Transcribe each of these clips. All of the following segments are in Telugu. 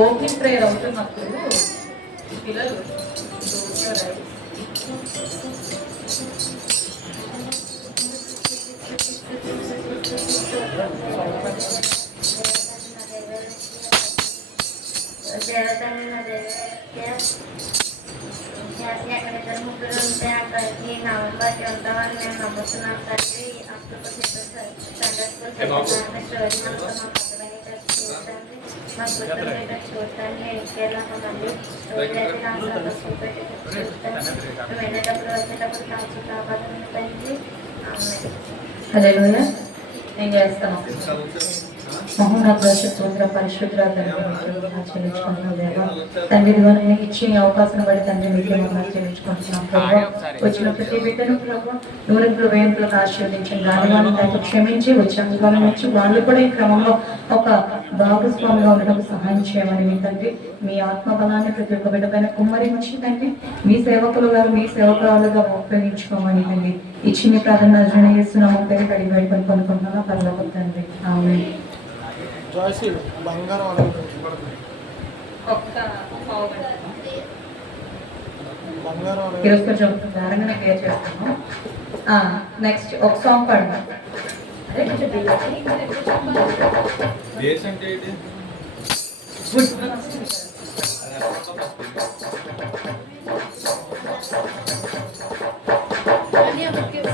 ఓపెనింగ్ ప్రేయర్ అవుతున్నప్పుడు పిల్లలు ఎక్కడిద్దరు ముగ్గురు ఉంటే అక్కడికి నవంబర్కి ఉంటామని మేము నమ్ముతున్నాం తండ్రి. అప్పుడు సండే స్కూల్ స్టోరీ మనతో మాకు అర్థమయ్యేటట్టు చూడండి, మాకు గుర్తుండేటట్టు చూడండి. ఇంకేళ్ళకండి స్టోరీ అయితే నాకు సండే స్కూల్ పెట్టేటట్టు చూడండి. మేము వెళ్ళేటప్పుడు వచ్చేటప్పుడు కాచి కాపాడు తండ్రి. హల్లెలూయా. నేను చేస్తాను. మహోన్నత శుద్ర పరిశుద్ర తండ్రి ఇదిగోని ఇచ్చి అవకాశం పడి తండ్రి మీకు చెల్లించుకుంటున్నాం ప్రభావ. వచ్చిన ప్రతి బిడ్డను ప్రభావ నూరింపులు వేయింపులకు ఆశీర్వదించండి. రాని వాళ్ళని దానికి క్షమించి వచ్చిన వాళ్ళ నుంచి వాళ్ళు కూడా ఈ క్రమంలో ఒక భాగస్వామిగా ఉండడం సహాయం చేయమని మీ తండ్రి మీ ఆత్మబలాన్ని ప్రతి ఒక్క బిడ్డ పైన కుమ్మరించి తండ్రి మీ సేవకులుగా మీ సేవకురాలుగా ఉపయోగించుకోమని తండ్రి ఇచ్చి మీ ప్రార్థన చేస్తున్నాము పేరు కడిగి పెట్టుకొని కొనుక్కుంటున్నాను పర్లోకి తండ్రి. ఆమె ఈరోజు కొంచెం దారంగానే క్లియర్ చేస్తాము. నెక్స్ట్ ఒక సాంగ్ పాడదాం. అదే కొంచెం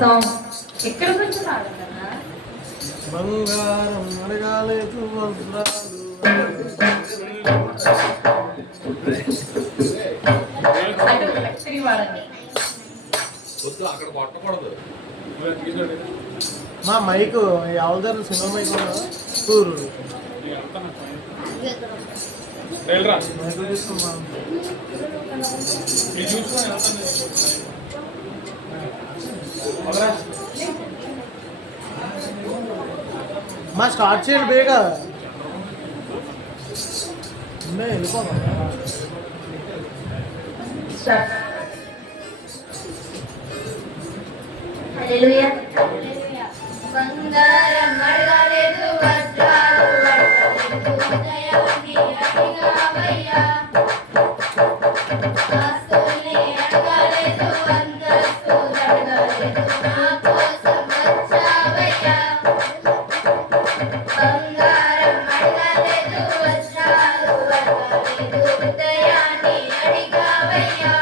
సాంగ్ ఎక్కడ కొంచెం ఆడుతున్నా బంగారం అడగాలేదు అక్కడ కొట్టకూడదు. మా మైక్ ఎవరిదారు సినిమా మైక్ టూరు మా స్టార్ట్ చేయండి బేగా వెళ్ళిపోదాం. హల్లెలూయా. బంగారం అడగలేదు వజ్రాలు అడగలేదు ఉదయాన్ని అడిగావయ్యా. ఆస్తుల్ని అడగలేదు అంతస్తులు అడగలేదు నా కోసం వచ్చావయ్యా. బంగారం అడగలేదు వజ్రాలు అడగలేదు ఉదయాన్ని అడిగావయ్యా.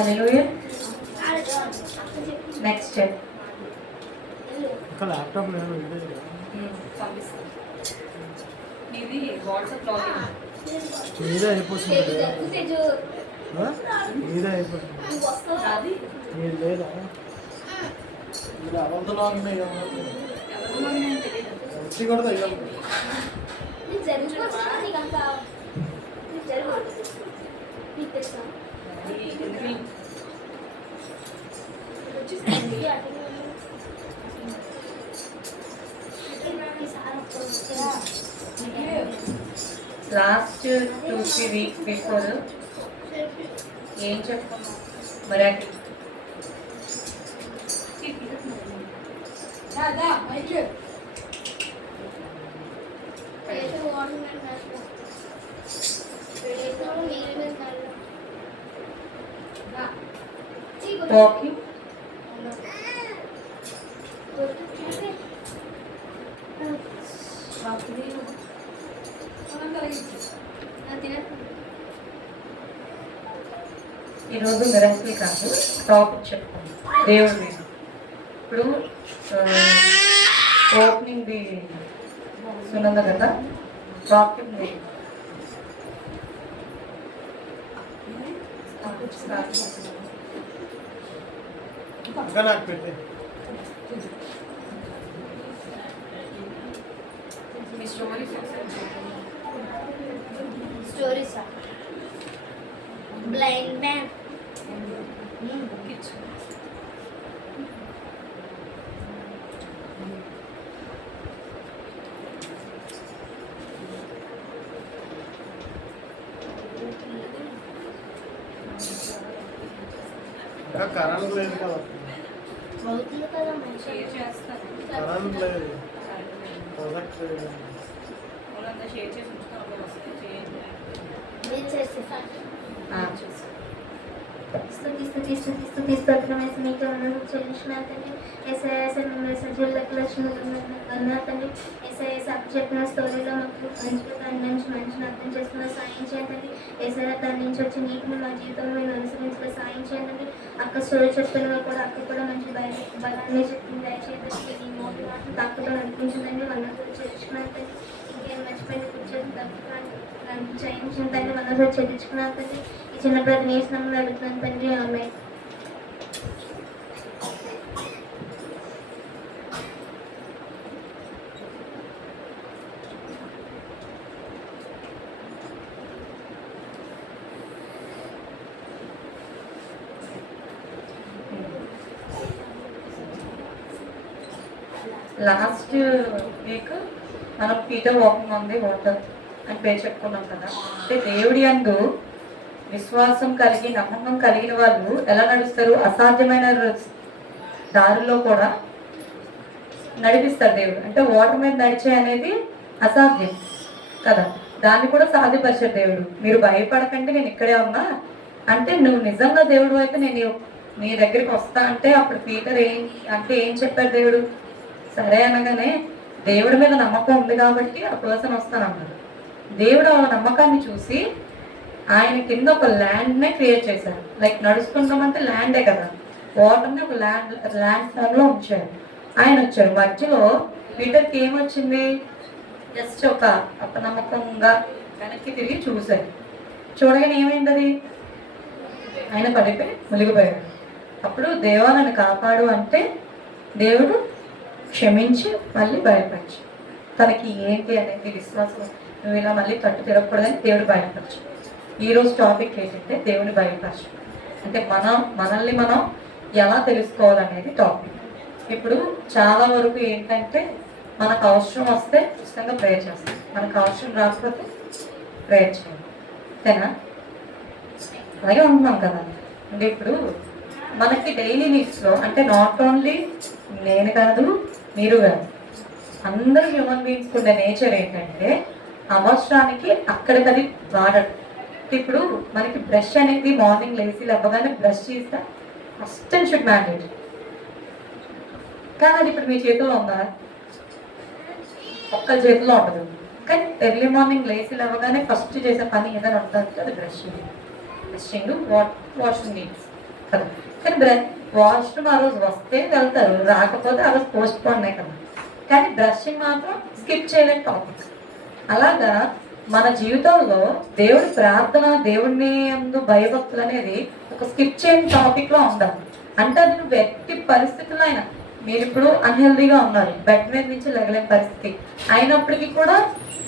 హల్లెలూయా. నెక్స్ట్ ఇంకా ల్యాప్టాప్ లేదు ఇది. పంపిస్తాను. ఇది వాట్సాప్ లాగిన్. మీదే అయిపోతుంది మీదే అయిపోతుంది అది మీరు లేదా మీరు అవంతలో ఉన్నాయి వచ్చి కూడా తగ్గాలి లాస్ట్ 2-3 వీక్స్ బిఫోర్ ఏం చెప్తాను మరాఠీ వాకింగ్ ఈరోజు మిరాకిల్ కాదు టాపిక్ చెప్తాను దేవుడి మీద. ఇప్పుడు ఓపెనింగ్ ది సునంద కదా టాపిక్ ఇంకా నాకు పెట్టి మీ story Stories are blind man. ఇంకా కరెంట్ లేదు కదా అవుతుంది కదా మంచి కరెంట్ లేదు ప్రొజెక్ట్ లేదు మీరు చేస్తే చెప్పిన స్టోరీలో మంచిగా అర్థం చేసుకున్న సాయం చేయండి. ఏసఐ దాని నుంచి వచ్చి నీటిని మా జీవితంలో మేము అనుసరించిన సాయం చేయండి. అక్క స్టోరీ చెప్పిన కూడా అక్క కూడా మంచి బలాన్ని చెప్పింది. దయచేసి ఈ నోటి మాటలు తాకుతో అనిపించిందండి. వాళ్ళందరూ చేర్చుకున్నారండి. ఇంకేం మర్చిపోయిన కూర్చొని తగ్గుతున్నాను చేయించిందండి. వాళ్ళందరూ చెల్లించుకున్నారండి. ఈ చిన్న బ్రదర్ నేసినంలో అడుగుతున్నాను తండ్రి. ఆమె లాస్ట్ వీక్ మనం Peter walking on the water అని పేరు చెప్పుకున్నాం కదా. అంటే దేవుడి యందు విశ్వాసం కలిగి నమ్మకం కలిగిన వాళ్ళు ఎలా నడుస్తారు? అసాధ్యమైన దారుల్లో కూడా నడిపిస్తారు దేవుడు. అంటే వాటర్ మీద నడిచే అనేది అసాధ్యం కదా, దాన్ని కూడా సాధ్యపరిచారు దేవుడు. మీరు భయపడకండి, నేను ఇక్కడే ఉన్నా అంటే నువ్వు నిజంగా దేవుడు అయితే నేను నీ దగ్గరికి వస్తా అంటే అప్పుడు పీటర్ ఏం చెప్పారు దేవుడు? సరే అనగానే దేవుడి మీద నమ్మకం ఉంది కాబట్టి ఆ పర్సన్ వస్తానన్నాడు. దేవుడు ఆ నమ్మకాన్ని చూసి ఆయన కింద ఒక ల్యాండ్నే క్రియేట్ చేశారు. లైక్ నడుస్తుంటామంటే ల్యాండే కదా, వాటర్ని ఒక ల్యాండ్ ఫామ్లో ఉంచారు. ఆయన వచ్చారు. మధ్యలో పీటర్కి ఏమొచ్చింది? జస్ట్ ఒక అపనమ్మకంగా వెనక్కి తిరిగి చూశారు. చూడగానే ఏమైంది? అది ఆయన పడిపోయి మునిగిపోయాడు. అప్పుడు దేవా నన్ను కాపాడు అంటే దేవుడు క్షమించి మళ్ళీ బయటపరచు. తనకి ఏంటి అనేది విశ్వాసం, నువ్వు ఇలా మళ్ళీ తట్టు తిరగకూడదని దేవుడు బయటపరచు. ఈరోజు టాపిక్ ఏంటంటే దేవుని బయటపరచు అంటే మనల్ని మనం ఎలా తెలుసుకోవాలనేది టాపిక్. ఇప్పుడు చాలా వరకు ఏంటంటే మనకు అవసరం వస్తే ఖచ్చితంగా ప్రేయర్ చేస్తాం, మనకు అవసరం రాకపోతే ప్రేయర్ చేయాలి. అంతేనా? అలాగే ఉంటున్నాం కదా. అంటే ఇప్పుడు మనకి డైలీ నీడ్స్లో అంటే నాట్ ఓన్లీ నేను కాదు మీరు కాదు, అందరూ హ్యూమన్ బీయింగ్స్కి ఉండే నేచర్ ఏంటంటే అవసరానికి అక్కడికది వాడడం. ఇప్పుడు మనకి బ్రష్ అనేది మార్నింగ్ లేచి లేవగానే బ్రష్ చేస్తే ఫస్ట్ అండ్ షుడ్ మ్యాండేట్. కానీ అది ఇప్పుడు మీ చేతిలో ఉందా? ఒక్క చేతిలో ఉండదు. కానీ ఎర్లీ మార్నింగ్ లేచి లేవగానే ఫస్ట్ చేసే పని ఏదైనా ఉంటుంది, అది brushing. Brushing washing needs washroom ఆ రోజు వస్తే వెళ్తారు, రాకపోతే ఆ రోజు పోస్ట్ పోన్ కదా. కానీ బ్రషింగ్ మాత్రం స్కిప్ చేయలేని టాపిక్. అలాగా మన జీవితంలో దేవుడి ప్రార్థన, దేవుడిని అందు భయభక్తులు అనేది ఒక స్కిప్ చేయని టాపిక్ లో ఉండాలి. అంటే అది నువ్వు ఎట్టి పరిస్థితుల్లో అయినా, మీరు ఇప్పుడు అన్హెల్దీగా ఉన్నారు, బెడ్ మీద నుంచి లెగలేని పరిస్థితి అయినప్పటికీ కూడా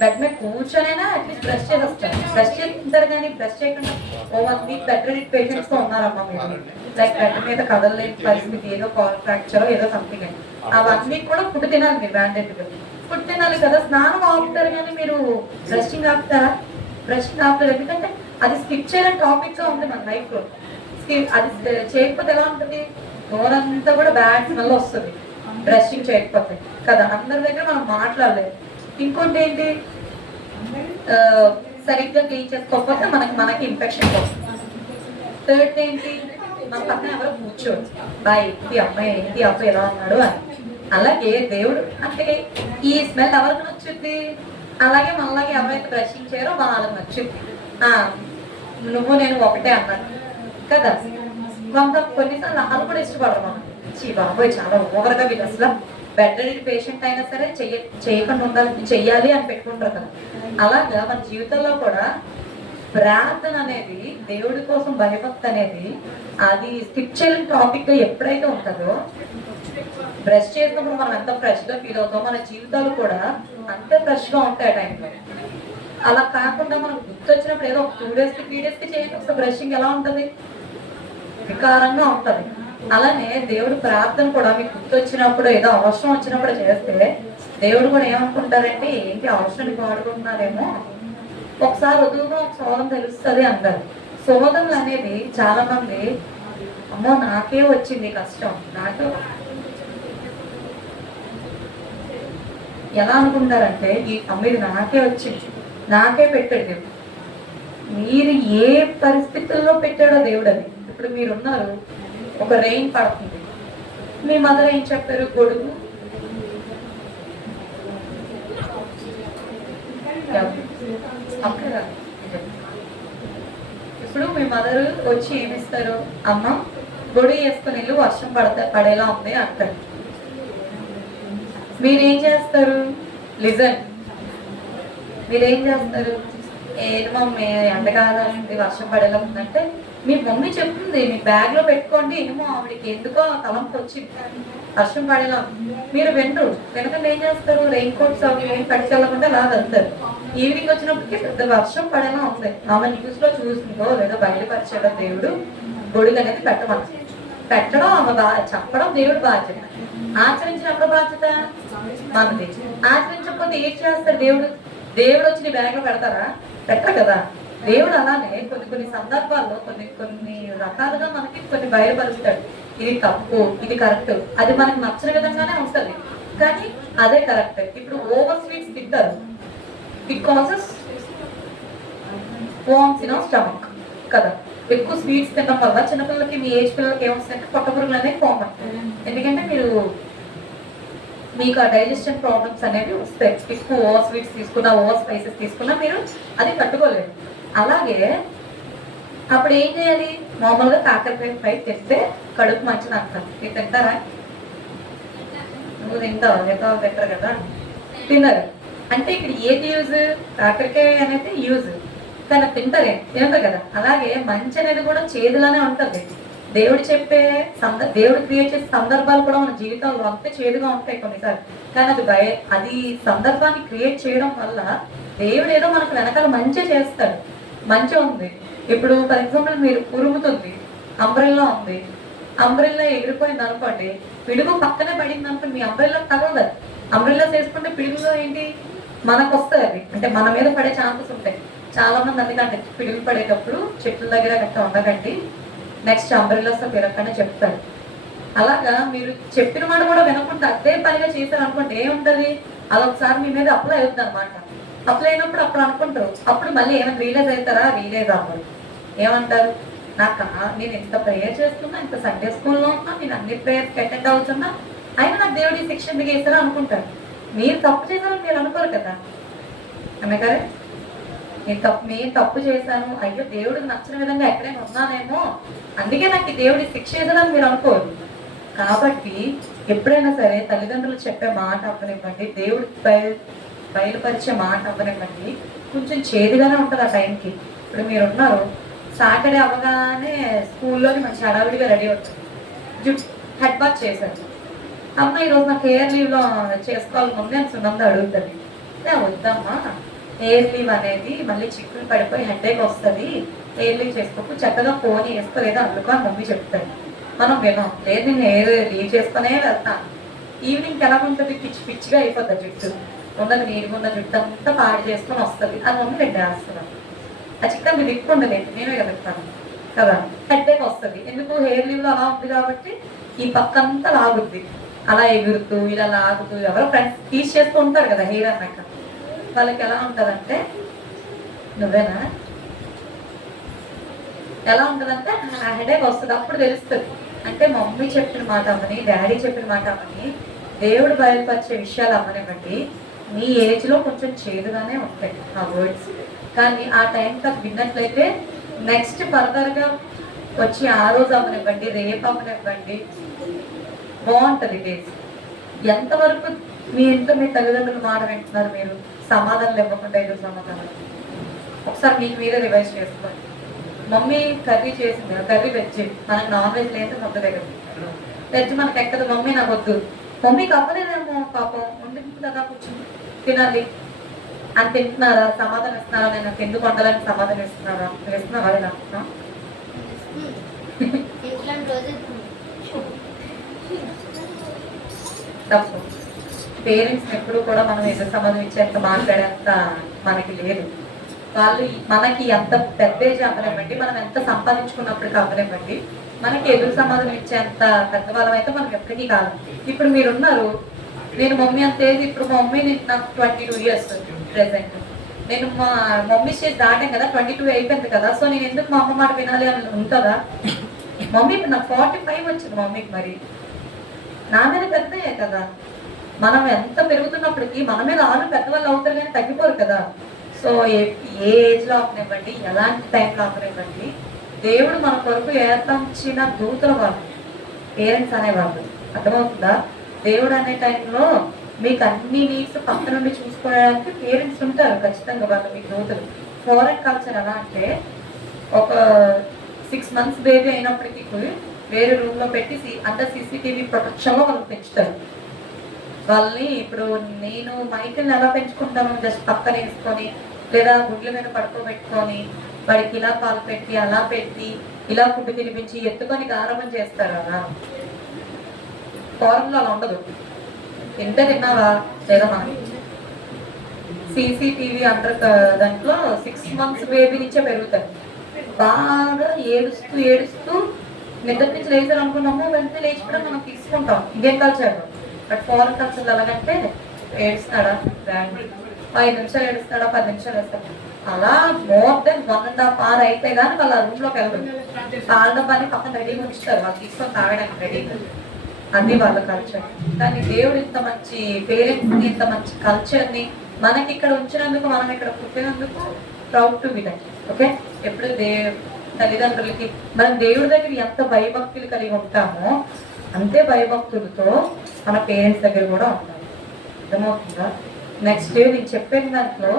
బెడ్ మీద కూర్చొనైనా అట్లీస్ట్ బ్రష్ చేసి వస్తారు. బ్రష్ చేస్తుంటారు కానీ బ్రష్ చేయకుండా ఓ 1 వీక్ బెడ్ రెడీ పేషెంట్స్ తో ఉన్నారమ్మా మీరు. లైక్ బెడ్ మీద కదలలేని పరిస్థితి, ఏదో కాల్ ఫ్రాక్చర్ ఏదో సంథింగ్ అని, అవన్నీ కూడా ఫుడ్ తినాలి. మీరు బ్యాండెడ్ ఫుడ్ తినాలి కదా, స్నానం ఆపుతారు కానీ మీరు బ్రషింగ్ ఆపుతారా? బ్రషింగ్ ఆపుతారు, ఎందుకంటే అది స్కిప్ చేయని టాపిక్ గా ఉంది మన లైఫ్ లో. అది చేయకపోతే ఎలా ఉంటుంది, నోరంతా కూడా బ్యాడ్ స్మెల్ వస్తుంది బ్రషింగ్ చేయకపోతే కదా. అందరి దగ్గర మనం మాట్లాడలేదు. ఇంకోటి ఏంటి, సరిగ్గా క్లీన్ చేసుకోకపోతే మనకి ఇన్ఫెక్షన్ వస్తుంది. థర్డ్ ఏంటి, మన పక్కన ఎవరో కూర్చోడు, బాయ్ ఏంటి అమ్మాయి, ఏంటి అబ్బాయి ఎలా ఉన్నాడు అని. అలాగే దేవుడు అంటే ఈ స్మెల్ ఎవరికి నచ్చుద్ది, అలాగే మనలాగే ఎవరైతే బ్రషింగ్ చేయరో వాళ్ళకి నచ్చుద్ది. నువ్వు నేను ఒకటే అన్నాను కదా. కొన్నిసార్లు వాళ్ళు కూడా ఇష్టపడరు మనం, బాబోయ్ చాలా ఓవర్గా వీళ్ళు అసలు బెడ్ రెడీ పేషెంట్ అయినా సరే చేయకుండా ఉండాలి, చెయ్యాలి అని పెట్టుకుంటారు కదా. అలాగా మన జీవితంలో కూడా ప్రార్థన అనేది, దేవుడి కోసం భయభక్తి అనేది, అది స్కిప్ చేయలేని టాపిక్ గా ఎప్పుడైతే ఉంటుందో, బ్రష్ చేసినప్పుడు మనం ఎంత ఫ్రెష్ గా ఫీల్ అవుతామో మన జీవితాలు కూడా అంతే ఫ్రెష్ గా ఉంటాయి ఆ టైంలో. అలా కాకుండా మనం గుర్తొచ్చినప్పుడు ఏదో 2 days కి 3 days కి చేయండి ఒకసారి బ్రషింగ్, ఎలా ఉంటుంది, వికారంగా ఉంటది. అలానే దేవుడు ప్రార్థన కూడా మీకు గుర్తొచ్చినప్పుడు, ఏదో అవసరం వచ్చినప్పుడు చేస్తే దేవుడు కూడా ఏమనుకుంటారంటే, ఏంటి అవసరానికి వాడుకుంటున్నారేమో, ఒకసారి వదులుగా ఒక శోధన తెలుస్తుంది అంటారు. శోధనలు అనేది చాలా మంది, అమ్మో నాకే వచ్చింది కష్టం, నాకే ఎలా అనుకుంటారంటే, ఈ అమ్మిది నాకే వచ్చింది, నాకే పెట్టాడు. మీరు ఏ పరిస్థితుల్లో పెట్టాడో దేవుడు అది. ఇప్పుడు మీరున్నారు, ఒక రెయిన్ పడుతుంది, మీ మదర్ ఏం చెప్పారు, గొడుగు అక్కడ. ఇప్పుడు మీ మదర్ వచ్చి ఏమిస్తారు, అమ్మ గొడుగు వేసుకుని వెళ్ళు, వర్షం పడేలా ఉంది అంటారు. మీరేం చేస్తారు, లిజన్, మీరేం చేస్తారు, ఏది మమ్మీ ఎండకాలం వర్షం పడేలా ఉందంటే మీ మమ్మీ చెప్తుంది, మీ బ్యాగ్ లో పెట్టుకోండి, ఏమో ఆవిడకి ఎందుకో తలంపు వచ్చింది వర్షం పడేలా. మీరు వెనకంటే ఏం చేస్తారు, రెయిన్ కోట్స్ అవి ఏం పట్టుకెళ్ళకుండా అలా వెళ్తారు. ఈవినింగ్ వచ్చినప్పటికీ పెద్ద వర్షం పడేలా ఉంది, ఆమె న్యూస్ లో చూసిందో లేదో బయలుపరిచాడో దేవుడు గొడుగు అనేది పెట్టడం ఆమె చెప్పడం దేవుడు బాధ్యత. ఆచరించినప్పుడు బాధ్యత మనది. ఆచరించకపోతే ఏం చేస్తాడు దేవుడు? దేవుడు వచ్చి నీ బ్యాగ్ లో పెడతారా? పెట్టరు కదా. దేవుడు అలానే కొన్ని సందర్భాల్లో కొన్ని రకాలుగా మనకి కొన్ని బయలుపరుస్తాడు, ఇది తప్పు, ఇది కరెక్ట్. అది మనకి నచ్చిన విధంగానే వస్తుంది, కానీ అదే కరెక్ట్. ఇప్పుడు ఓవర్ స్వీట్స్ తింటారు, it causes worms in our stomach కదా. ఎక్కువ స్వీట్స్ తినడం వల్ల చిన్నపిల్లలకి, మీ ఏజ్ పిల్లలకి ఏమొస్తాయంటే పొట్ట పురుగులు అనేవి ఫామ్ అవుతాయి. ఎందుకంటే మీకు ఆ డైజెషన్ ప్రాబ్లమ్స్ అనేవి వస్తాయి. ఎక్కువ ఓవర్ స్వీట్స్ తీసుకున్నా, ఓవర్ స్పైసెస్ తీసుకున్నా మీరు అది తట్టుకోలేదు. అలాగే అప్పుడు ఏం చేయాలి, మామూలుగా కాకరకాయ ఫ్రై తింటే కడుపు మంచిది అంటారు. మీరు తింటారా? నువ్వు తింటావు తింటారు కదా, తిన్నారు అంటే ఇక్కడ ఏది యూజ్, కాకరకాయ అనేది యూజ్, కానీ తింటారే తింటారు కదా. అలాగే మంచి అనేది కూడా చేదులానే ఉంటుంది. దేవుడు దేవుడు క్రియేట్ చేసే సందర్భాలు కూడా మన జీవితంలో అంతే చేదుగా ఉంటాయి కొన్నిసార్లు, కానీ అది సందర్భాన్ని క్రియేట్ చేయడం వల్ల దేవుడు ఏదో మనకు వెనకాల మంచి చేస్తాడు. మంచి ఉంది. ఇప్పుడు ఫర్ ఎగ్జాంపుల్ మీరు ఉరుముతుంది, అంబ్రెల్లా ఉంది, అంబ్రెల్లా ఎగిరిపోయింది అనుకోండి, పిడుగు పక్కనే పడింది అనుకోండి, మీ అంబ్రెల్లా తగలదు. అంబ్రెల్లా చేసుకుంటే పిడుగులో ఏంటి మనకు వస్తాయి, అవి అంటే మన మీద పడే ఛాన్సెస్ ఉంటాయి. చాలా మంది అందుకంటే పిడుగులు పడేటప్పుడు చెట్ల దగ్గర గట్రా ఉండకండి, నెక్స్ట్ అంబ్రెల్లాస్తో తిరగకనే చెప్తారు. అలాగా మీరు చెప్పిన మాట కూడా వినకుండా అదే పనిగా చేశారు అనుకోండి, ఏముంటది, అదొకసారి మీ మీద అప్లై అవుతుంది అనమాట. అప్లై అయినప్పుడు అప్పుడు అనుకుంటారు, అప్పుడు మళ్ళీ ఏమైనా రియలైజ్ అవుతారా? రియలైజ్ అవ్వరు. ఏమంటారు, నేను ఇంత ప్రేయర్ చేస్తున్నా, ఇంత సండే స్కూల్లో ఉన్నా, నేను అన్ని ప్రేయర్స్కి అటెండ్ అవుతున్నా, అయినా నాకు దేవుడి శిక్ష ఎందుకు వేస్తారా అనుకుంటారు. మీరు తప్పు చేశారని మీరు అనుకోరు కదా. ఆమె గారే నేను తప్పు చేశాను, అయ్యో దేవుడికి నచ్చిన విధంగా ఎక్కడైనా ఉన్నానేమో, అందుకే నాకు ఈ దేవుడి శిక్ష ఏదని మీరు అనుకోరు. కాబట్టి ఎప్పుడైనా సరే తల్లిదండ్రులు చెప్పే మాట అవ్వనివ్వండి, దేవుడి బయలుపరిచే మాట అవ్వనివ్వండి, కొంచెం చేదుగానే ఉంటుంది ఆ టైంకి. ఇప్పుడు మీరు ఉన్నారు, సాటర్డే అవ్వగానే స్కూల్లోని మంచి హడావిడిగా రెడీ అవుతుంది, హెడ్ బాత్ చేశారు. అమ్మ ఈరోజు నాకు హెయిర్ లీవ్లో చేసుకోవాలి ముందే అని సున్నంద అడుగుతుంది. వద్దమ్మా, హెయిర్ లీవ్ అనేది మళ్ళీ చిక్కులు పడిపోయి హెడేక్ వస్తుంది, హెయిర్ లీవ్ చేసుకోకు, చక్కగా ఫోన్ వేసుకోలేదో అందుకో అని మమ్మీ చెప్తాను. మనం విన్నాం, లేదు నేను హెయిర్ లీవ్ చేసుకునే వెళ్తాను. ఈవినింగ్ ఎలా ఉంటుంది, పిచ్చి పిచ్చిగా అయిపోతుంది జుట్టు, ఉన్నది నీరుగా ఉన్న జుట్టు అంతా పాడు చేసుకొని వస్తుంది, అది మమ్మీ పెట్టేస్తున్నాను. ఆ చిక్కన్ మీరు ఎక్కువ నేనే వెళ్తాను కదా, హెడేక్ వస్తుంది. ఎందుకు, హెయిర్ లీవ్లో అలా ఉంది కాబట్టి ఈ పక్కంతా లాగుద్ది, అలా ఎగురుతూ ఇలా లాగుతూ. ఎవరో ఫ్రెండ్స్ టీచ్ చేస్తూ ఉంటారు కదా హెయిర్ అన్నాక, వాళ్ళకి ఎలా ఉంటుందంటే, నువ్వేనా ఎలా ఉంటుందంటే హెడేక్ వస్తుంది. అప్పుడు తెలుస్తుంది అంటే మమ్మీ చెప్పిన మాట అమ్మని, డాడీ చెప్పిన మాట అమ్మని, దేవుడు బయలుపరిచే విషయాలు అమ్మనివ్వండి, నీ ఏజ్లో కొంచెం చేదుగానే ఉంటాయి ఆ వర్డ్స్. కానీ ఆ టైంకి అది విన్నట్లయితే నెక్స్ట్ ఫర్దర్గా వచ్చి ఆ రోజు అమ్మనివ్వండి, రేపు అమ్మనివ్వండి, బాగుంటుంది డేస్. ఎంతవరకు మీ ఇంట్లో మీ తల్లిదండ్రులు మాట వింటున్నారు, మీరు సమాధానాలు ఇవ్వకుండా ఎదురు సమాధానాలు. ఒకసారి మీకు మీరే రివైజ్ చేసుకోండి. మమ్మీ కర్రీ చేసింది, కర్రీ వెజ్, మనకు నాన్ వెజ్ లేదు ముద్ద దగ్గర, వెజ్ మనకు ఎక్కదు, మమ్మీ నాకు వద్దు, మమ్మీకి అవ్వలేదేమో పాపం, ఉండింది కదా కొంచెం తినాలి అని తింటున్నారా, సమాధానం ఇస్తున్నారా, నేను నాకు ఎందుకు వండాలని సమాధానం ఇస్తున్నారా, ఇస్తున్నారా లేదా తప్పు. పేరెంట్స్ ఎప్పుడు కూడా మనం ఎదురు సమాధానం ఇచ్చేంత మాట్లాడేంత మనకి లేదు. వాళ్ళు మనకి ఎంత పెద్ద ఏజ్ అవ్వనివ్వండి, మనం ఎంత సంపాదించుకున్నప్పటికీ అవ్వనివ్వండి, మనకి ఎదురు సమాధానం ఇచ్చేంత పెద్దవాళ్ళం అయితే మనకి ఎప్పటికీ కాదు. ఇప్పుడు మీరున్నారు, నేను మమ్మీ అంత ఏజ్, ఇప్పుడు మా మమ్మీ నాకు 22 years ప్రెసెంట్, నేను మా మమ్మీ స్టేజ్ దాటాను కదా, 22 అయిపోయింది కదా, సో నేను ఎందుకు మా అమ్మ మాట వినాలి అని ఉంటుందా? మమ్మీ ఇప్పుడు నాకు 45 వచ్చింది మమ్మీకి, మరి నా మీద పెద్దయే కదా. మనం ఎంత పెరుగుతున్నప్పటికీ మన మీద వాళ్ళు పెద్దవాళ్ళు అవుతారు కానీ తగ్గిపోరు కదా. సో ఏ ఏజ్లో అవనివ్వండి, ఎలాంటి టైంలో అవనివ్వండి, దేవుడు మన కొరకు ఏర్పరిచిన దూతల వాళ్ళు పేరెంట్స్ అనేవాళ్ళు. అర్థమవుతుందా? దేవుడు అనే టైంలో మీకు అన్ని నీడ్స్ పక్క నుండి చూసుకోవడానికి పేరెంట్స్ ఉంటారు ఖచ్చితంగా, వాళ్ళు మీకు దూతలు. ఫారెన్ కల్చర్ ఎలా అంటే, ఒక 6 months బేబీ అయినప్పటికీ వేరే రూమ్లో పెట్టి అండర్ CCTV ప్రొటెక్షన్లో వాళ్ళు పెంచుతారు వాళ్ళని. ఇప్పుడు నేను మైకిల్ని ఎలా పెంచుకుంటాను, జస్ట్ పక్కన వేసుకొని లేదా గుడ్ల మీద పడుకోబెట్టుకొని వాడికి ఇలా పాలు పెట్టి అలా పెట్టి ఇలా ఫుడ్ తినిపించి ఎత్తుకొని గారాబం చేస్తారు అలా. ఫారెన్లో అలా ఉండదు, ఎంత తిన్నావా లేదా మనం CCTV అండర్ దాంట్లో 6 months బేబీ నుంచే పెరుగుతారు. బాగా ఏడుస్తూ ఏడుస్తూ నిద్ర నుంచి లేచారు అనుకున్నాము, వెంటనే లేచి కూడా మనం తీసుకుంటాం ఇండియన్ కల్చర్లో. బట్ ఫారెన్ కల్చర్లో ఎలాగంటే ఏడుస్తాడా 5 నిమిషాలు ఏడుస్తాడా, 10 నిమిషాలు వేస్తాడు, అలా మోర్ దెన్ 1.5 hour అయితే కానీ వాళ్ళు ఆ రూమ్లోకి వెళ్ళరు. పాల డబ్బాని పక్కన రెడీగా ఉంచుతారు, వాళ్ళు తీసుకొని తాగడానికి రెడీగా. అది వాళ్ళ కల్చర్. కానీ దేవుడు ఇంత మంచి పేరెంట్స్ని, ఇంత మంచి కల్చర్ని మనకి ఇక్కడ ఉంచినందుకు, మనం ఇక్కడ పుట్టినందుకు proud to be that. Okay, ఎప్పుడు తల్లిదండ్రులకి మనం దేవుడి దగ్గర ఎంత భయభక్తులు కలిగి ఉంటామో అంతే భయభక్తులతో మన పేరెంట్స్ దగ్గర కూడా ఉంటాం. అర్థమవుతుందా? నెక్స్ట్ నేను చెప్పిన దాంట్లో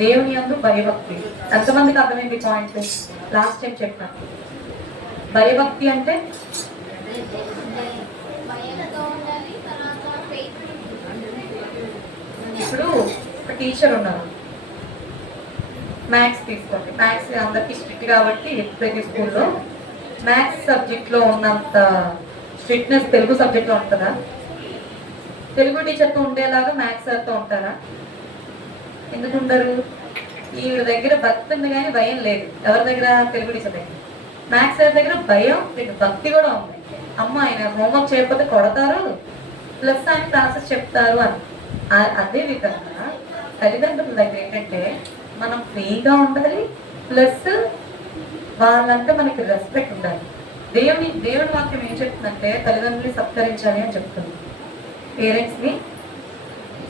దేవుని యందు భయభక్తి ఎంతమందికి అర్థమైంది పాయింట్? లాస్ట్ టైం చెప్పాను. భయభక్తి అంటే ఇప్పుడు ఒక టీచర్ ఉన్నారు, మ్యాథ్స్ తీసుకోండి. మ్యాథ్స్ అందరికీ స్ట్రిక్ట్ కాబట్టి ప్రతి స్కూల్లో మ్యాథ్స్ సబ్జెక్ట్లో ఉన్నంత స్ట్రిక్ట్నెస్ తెలుగు సబ్జెక్ట్లో ఉంటుందా? తెలుగు టీచర్తో ఉండేలాగా మ్యాథ్స్ సార్తో ఉంటారా? ఎందుకు ఉండరు? ఈ దగ్గర భక్తి ఉంది కానీ భయం లేదు. ఎవరి దగ్గర? తెలుగు టీచర్ దగ్గర. మ్యాథ్స్ సార్ దగ్గర భయం లేదు, భక్తి కూడా ఉంది. అమ్మ ఆయన హోంవర్క్ చేయకపోతే కొడతారు, ప్లస్ ఆయన క్లాసెస్ చెప్తారు అని. అదే విధంగా తల్లిదండ్రుల దగ్గర ఏంటంటే మనం ఫ్రీగా ఉండాలి, ప్లస్ వాళ్ళంటే మనకి రెస్పెక్ట్ ఉండాలి. దేవుడి వాక్యం ఏం చెప్తుందంటే తల్లిదండ్రులు సత్కరించాలి అని చెప్తుంది. పేరెంట్స్ని